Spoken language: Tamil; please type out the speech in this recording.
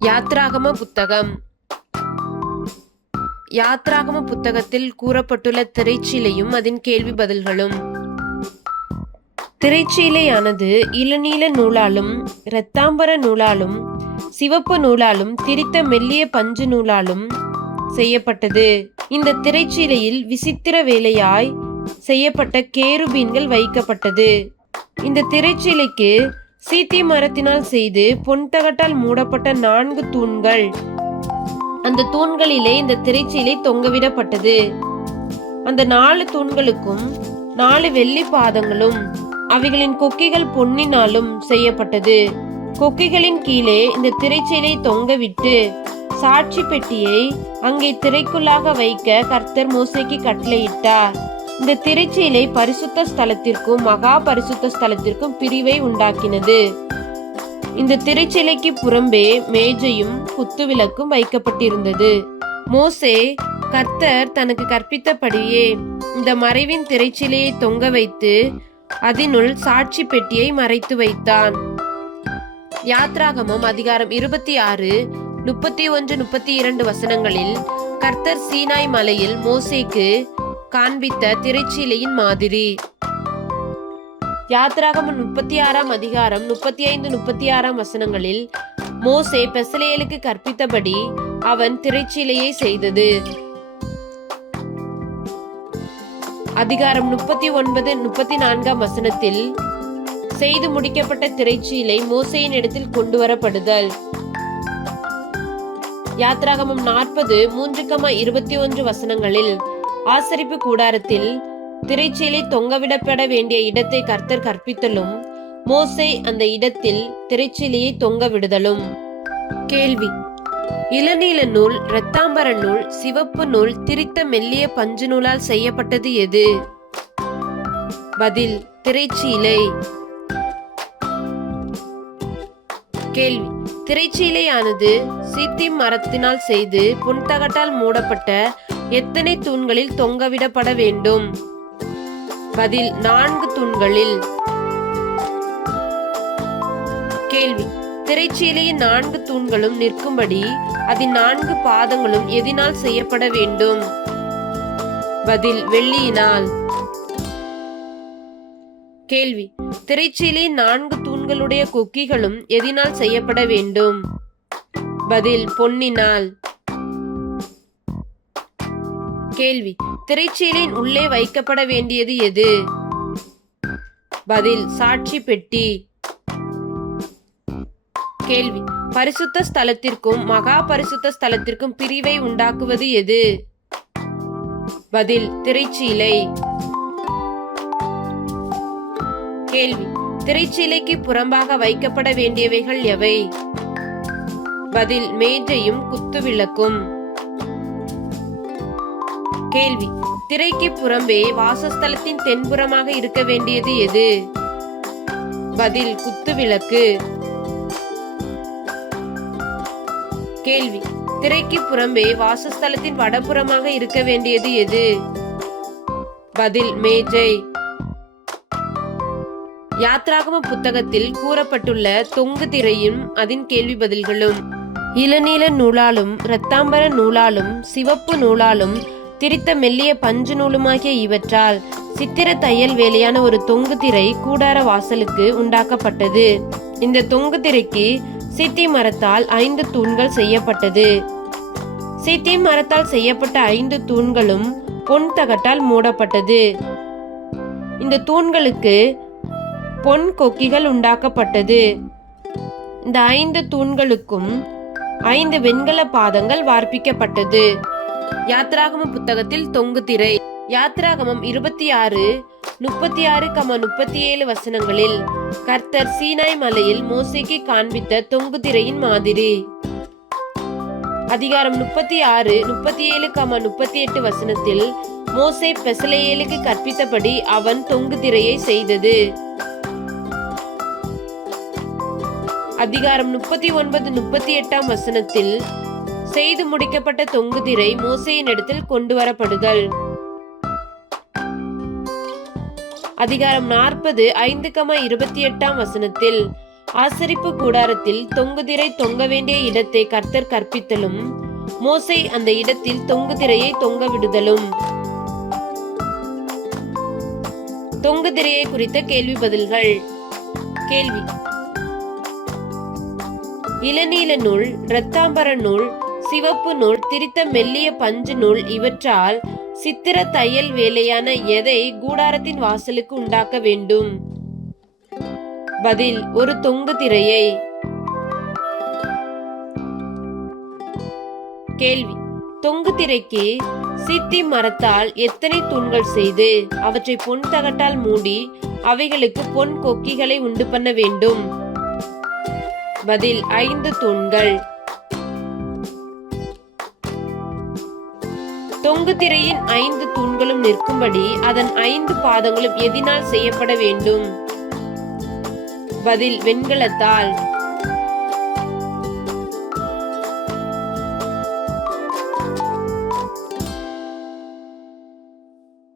யாத்ராகம புத்தகம். யாத்ராகம புத்தகத்தில் கூறப்பட்டுள்ள திரைச்சீலையும் அதன் கேள்வி பதில்களும். திரைச்சீலையானது இளநீல நூலாலும் இரத்தாம்பர நூலாலும் சிவப்பு நூலாலும் திரித்த மெல்லிய பஞ்சு நூலாலும் செய்யப்பட்டது. இந்த திரைச்சீலையில் விசித்திர வேலையாய் செய்யப்பட்ட கேருபீன்கள் வைக்கப்பட்டது. இந்த திரைச்சீலைக்கு சீத்தி மரத்தினால் செய்து பொன்தகட்டால் மூடப்பட்ட 4 தூண்கள், அந்த தூண்களிலே இந்த திரைச்சீலை தொங்கவிடப்பட்டது. அந்த 4 தூண்களுக்கும் 4 வெள்ளி பாதங்களும் அவைகளின் கொக்கிகள் பொன்னினாலும் செய்யப்பட்டது. கொக்கிகளின் கீழே இந்த திரைச்சீலை தொங்கவிட்டு சாட்சி பெட்டியை அங்கே திரைக்குள்ளாக வைக்க கர்த்தர் மோசேக்கு கட்டளையிட்டார். இந்த திரைச்சீலை பரிசுத்த ஸ்தலத்திற்கும் மகா பரிசுத்த ஸ்தலத்திற்கும் பிரிவை உண்டாக்கினது. இந்த திரைச்சீலைக்கு புறம்பே மேஜையும் குத்துவிளக்கும் வைக்கப்பட்டிருந்தது. மோசே கர்த்தர் தனக்கு கற்பித்தபடியே இந்த மறைவின் திரைச்சீலையை தொங்க வைத்து அதனுள் சாட்சி பெட்டியை மறைத்து வைத்தான். யாத்ராகமம் அதிகாரம் 26, 31, 32 வசனங்களில் கர்த்தர் சீனாய் மலையில் மோசேக்கு காண்பித்த திரைச்சீலையின் மாதிரி. யாத்ராகமம் 36 அதிகாரம் 35, 36 வசனங்களில் மோசே பெசலேலுக்கு கற்பித்தபடி அவன் திரைச்சீலையை செய்தது. அதிகாரம் 39, 34 வசனத்தில் செய்து முடிக்கப்பட்ட திரைச்சீலை மோசேயின் இடத்தில் கொண்டு வரப்படுதல். யாத்ராகமம் 40, 3, 21 ஆசரிப்பு கூடாரத்தில் திரைச்சீலை தொங்கவிடப்பட வேண்டிய இடத்தை கர்த்தர் கற்பித்தலும் மோசே அந்த இடத்தில் திரைச்சீலையை தொங்க விடுதலும். கேள்வி: இளநீல நூல், இரத்தாம்பர நூல், சிவப்பு நூல் திரித்த மெல்லிய பஞ்சு நூலால் செய்யப்பட்டது எது? பதில்: திரைச்சீலை. கேள்வி: திரைச்சீலையானது சீத்திம் மரத்தினால் செய்து பொன்தகட்டால் மூடப்பட்ட எத்தனை தூண்களில் தொங்கவிடப்பட வேண்டும்? பதில்: 4 தூண்களில். கேள்வி: திரைச்சீலையின் 4 தூண்களும் நிற்கும்படி அதன் 4 பாதங்களும் எதினால் செய்யப்பட வேண்டும்? பதில்: வெள்ளியினால். கேள்வி: திரைச்சீலையின் 4 தூண்களுடைய கொக்கிகளும் எதினால் செய்யப்பட வேண்டும்? பதில்: பொன்னினால். கேள்வி: திரைச்சீலையின் உள்ளே வைக்கப்பட வேண்டியது எது? பதில்: சாட்சி பெட்டி. கேள்வி: பரிசுத்த ஸ்தலத்திற்கும் மகா பரிசுத்த ஸ்தலத்திற்கும் பிரிவை உண்டாக்குவது எது? பதில்: திரைச்சீலை. கேள்வி: திரைச்சீலைக்கு புறம்பாக வைக்கப்பட வேண்டியவைகள் எவை? பதில்: மேஜையும் குத்துவிளக்கும். கேள்வி: திரைக்கு புறம்பே வாசஸ்தலத்தின் தென்புறமாக இருக்க வேண்டியது எது? பதில்: குத்துவிளக்கு. கேள்வி: திரைக்கு புறம்பே வாசஸ்தலத்தின் வடபுறமாக இருக்க வேண்டியது எது? பதில்: மேஜை. யாத்ராகம புத்தகத்தில் கூறப்பட்டுள்ள தொங்கு திரையும் அதன் கேள்வி பதில்களும். இளநீல நூலாலும் இரத்தாம்பர நூலாலும் சிவப்பு நூலாலும் திரித்த மெல்லிய பஞ்சு நூலுமாகிய இவற்றால் சித்திர தையல் வேலையான ஒரு தொங்கு திரை கூடார வாசலுக்கு உண்டாக்கப்பட்டது. இந்த தொங்கு திரைக்கு சீத்தி மரத்தால் 5 தூண்கள் செய்யப்பட்டது. சீத்தி மரத்தால் செய்யப்பட்ட 5 தூண்களும் பொன் தகட்டால் மூடப்பட்டது. இந்த தூண்களுக்கு பொன் கொக்கிகள் உண்டாக்கப்பட்டது. இந்த 5 தூண்களுக்கும் 5 வெண்கல பாதங்கள் வார்ப்பிக்கப்பட்டது. யாத்ராகம புத்தகத்தில் தொங்கு திரை. யாத்ராகமம் 26, 36, 37 வசனங்களில் கர்த்தர் சீனாய் மலையில் மோசேக்கு காண்பித்த தொங்கு திரையின் மாதிரி. அதிகாரம் 36, 37, 38 வசனத்தில் மோசே பெசலேலுக்கு கற்பித்தபடி அவன் தொங்கு திரையை செய்தது. அதிகாரம் 39, 38 வசனத்தில் செய்து முடிக்கப்பட்ட தொங்கு திரை மோசேயின் இடத்தில் கொண்டு வரப்படுதல். அதிகாரம் 40, 5, 28 வசனத்தில் ஆசரிப்பு கூடாரத்தில் தொங்கு திரை தொங்க வேண்டிய இடத்தை கர்த்தர் கற்பித்தலும், மோசே அந்த இடத்தில் தொங்கு திரையை தொங்க விடுதலும். தொங்கு திரையை குறித்த கேள்வி பதில்கள். கேள்வி: இளநீல நூல், இரத்தாம்பர நூல், சிவப்பு நூல், திரித்த மெல்லிய பஞ்சு நூல் இவற்றால் சித்திர தையல் வேலையான எதை கூடாரத்தின் வாசலுக்கு உண்டாக்க வேண்டும்? பதில்: ஒரு தொங்கு திரையை. கேள்வி: தொங்கு திரைக்கு சீத்தி மரத்தால் எத்தனை தூண்கள் செய்து அவற்றை பொன் தகட்டால் மூடி அவைகளுக்கு பொன் கொக்கிகளை உண்டு பண்ண வேண்டும்? பதில்: 5 தூண்கள். தொங்கு திரையின் 5 தூண்களும் நிற்கும்படி அதன் 5 பாதங்களும் எதினால் செய்யப்பட வேண்டும்? பதில்: வெண்கலத்தால்.